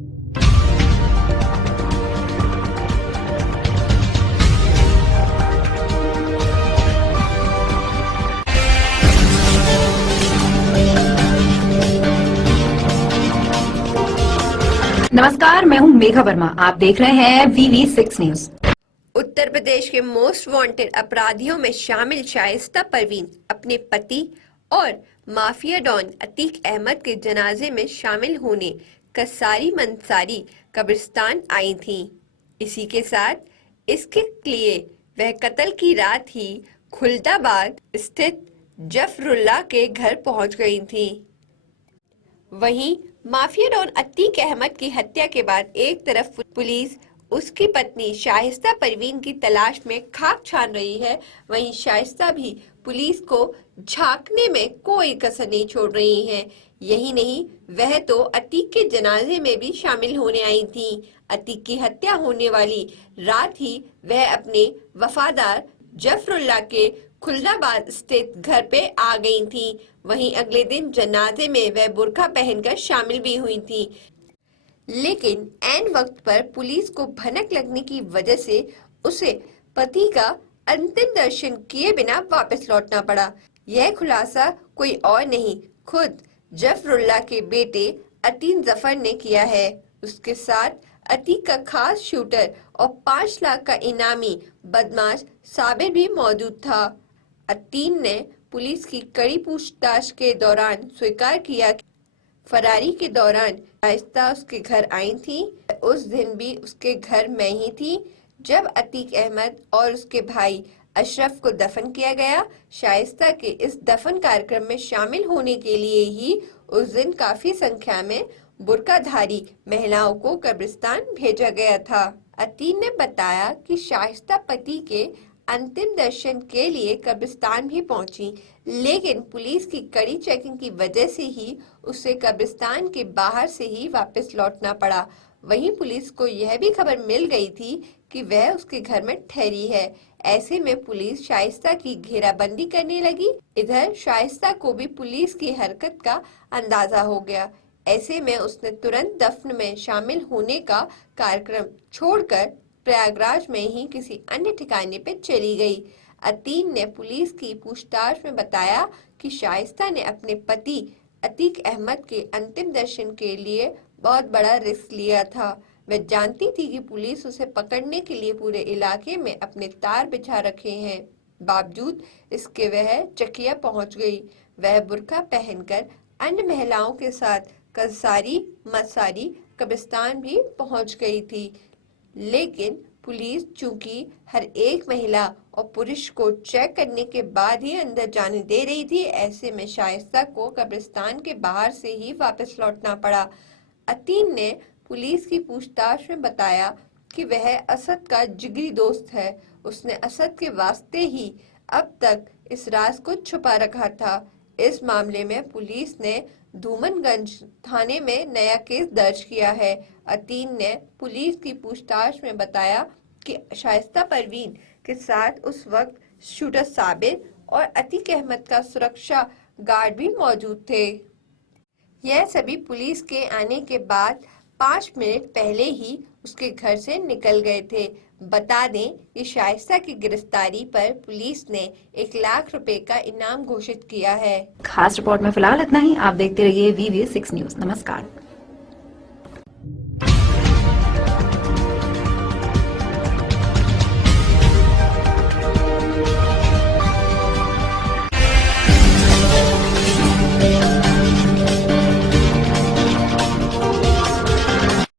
नमस्कार, मैं हूं मेघा वर्मा। आप देख रहे हैं VV6 न्यूज। उत्तर प्रदेश के मोस्ट वांटेड अपराधियों में शामिल शाइस्ता परवीन अपने पति और माफिया डॉन अतीक अहमद के जनाजे में शामिल होने कसारी मंसारी कब्रिस्तान आई थीं। इसी के साथ इसके लिए वह कत्ल की रात ही खुलदाबाद स्थित जफरुल्लाह के घर पहुंच गई थीं। वहीं माफिया डॉन अतीक अहमद की हत्या के बाद एक तरफ पुलिस उसकी पत्नी शाइस्ता परवीन की तलाश में खाक छान रही है, वहीं शाइस्ता भी पुलिस को झांकने में कोई कसर नहीं छोड़ रही हैं। यही नहीं, वह तो अतीक के जनाजे में भी शामिल होने आई थीं। अतीक की हत्या होने वाली रात ही वह अपने वफादार जफरुल्लाह के खुलदाबाद स्थित घर पे आ गई थीं। वहीं अगले दिन जनाजे में वह बुर्का पहनकर शामिल भी हुई थीं। लेकिन ऐन वक्त पर पुलिस को भनक लगने की वजह से उसे पति का अंतिम दर्शन किए बिना वापस लौटना पड़ा। यह खुलासा कोई और नहीं, खुद जफरुल्लाह के बेटे अतीन जफर ने किया है। उसके साथ अतीक का खास शूटर और 5 लाख का इनामी बदमाश साबिर भी मौजूद था। अतीन ने पुलिस की कड़ी पूछताछ के दौरान स्वीकार किया कि फरारी के दौरान शाइस्ता उसके घर आई थी। उस दिन भी उसके घर में ही थी जब अतीक अहमद और उसके भाई अशरफ को दफन किया गया। शाइस्ता के इस दफन कार्यक्रम में शामिल होने के लिए ही उस दिन काफी संख्या में बुर्काधारी महिलाओं को कब्रिस्तान भेजा गया था। अतीन ने बताया कि शाइस्ता पति के अंतिम दर्शन के लिए कब्रिस्तान भी पहुंची, लेकिन पुलिस की कड़ी चेकिंग की वजह से ही उसे कब्रिस्तान के बाहर से ही वापस लौटना पड़ा। वहीं पुलिस को यह भी खबर मिल गई थी कि वह उसके घर में ठहरी है। ऐसे में पुलिस शाइस्ता की घेराबंदी करने लगी। इधर शाइस्ता को भी पुलिस की हरकत का अंदाजा हो गया। ऐसे में उसने तुरंत दफन में शामिल होने का कार्यक्रम छोड़कर प्रयागराज में ही किसी अन्य ठिकाने पे चली गई। अतीन ने पुलिस की पूछताछ में बताया कि शाइस्ता ने अपने पति अतीक अहमद के अंतिम दर्शन के लिए बहुत बड़ा रिस्क लिया था। वह जानती थी कि पुलिस उसे पकड़ने के लिए पूरे इलाके में अपने तार बिछा रखे हैं। बावजूद इसके वह चकिया पहुंच गई। वह बुर्का पहनकर अन्य महिलाओं के साथ कसारी मसारी कब्रिस्तान भी पहुंच गई थी। लेकिन पुलिस चूंकि हर एक महिला और पुरुष को चेक करने के बाद ही अंदर जाने दे रही थी, ऐसे में शाइस्ता को कब्रिस्तान के बाहर से ही वापस लौटना पड़ा। अतीन ने पुलिस की पूछताछ में बताया कि वह असद का जिगरी दोस्त है। उसने असद के वास्ते ही अब तक इस राज को छुपा रखा था। इस मामले में पुलिस ने धूमनगंज थाने में नया केस दर्ज किया है। अतीन ने पुलिस की पूछताछ में बताया कि शाइस्ता परवीन के साथ उस वक्त शूटर साबिर और अतीक अहमद का सुरक्षा गार्ड भी मौजूद थे। यह सभी पुलिस के आने के बाद 5 मिनट पहले ही उसके घर से निकल गए थे। बता दें कि शाइस्ता की गिरफ्तारी पर पुलिस ने 1 लाख रुपए का इनाम घोषित किया है। खास रिपोर्ट में फिलहाल इतना ही। आप देखते रहिए VV6 न्यूज। नमस्कार।